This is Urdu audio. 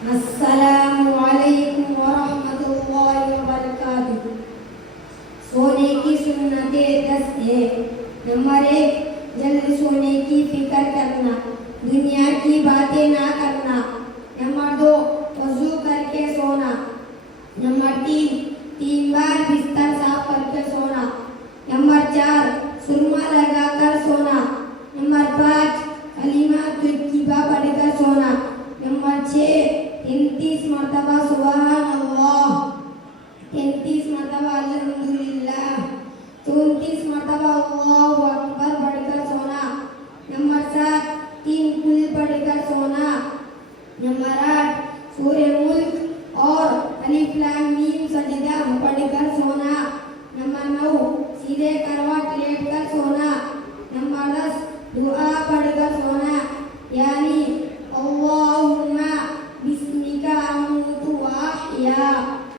السلام علیکم ورحمۃ اللہ وبرکاتہ۔ سونے کی سنتیں 10 ہے۔ نمبر 1، جلد سونے کی فکر کرنا، دنیا کی باتیں نہ کرنا۔ نمبر 2، وضو کر کے سونا۔ نمبر 3 بار بستر صاف کر کے سونا۔ نمبر 4، سرما لگا کر سونا۔ نمبر 5، کلمہ طیبہ پڑھ کر سونا۔ نمبر 6، 33 مرتبہ سبحان اللہ، 33 مرتبہ الحمدللہ، 34 مرتبہ اللہ اکبر پڑھ کر سونا۔ نمبر 7، 3 کل پڑھ کر سونا۔ نمبر 8، سورہ ملک اور الف لام میم سجدہ پڑھ کر سونا۔ نمبر 9، سیدھے کروٹ لیٹ کر سونا۔ نمبر 10، دعا پڑھ کر سونا، یعنی اللہم بسمک اموت و احیا۔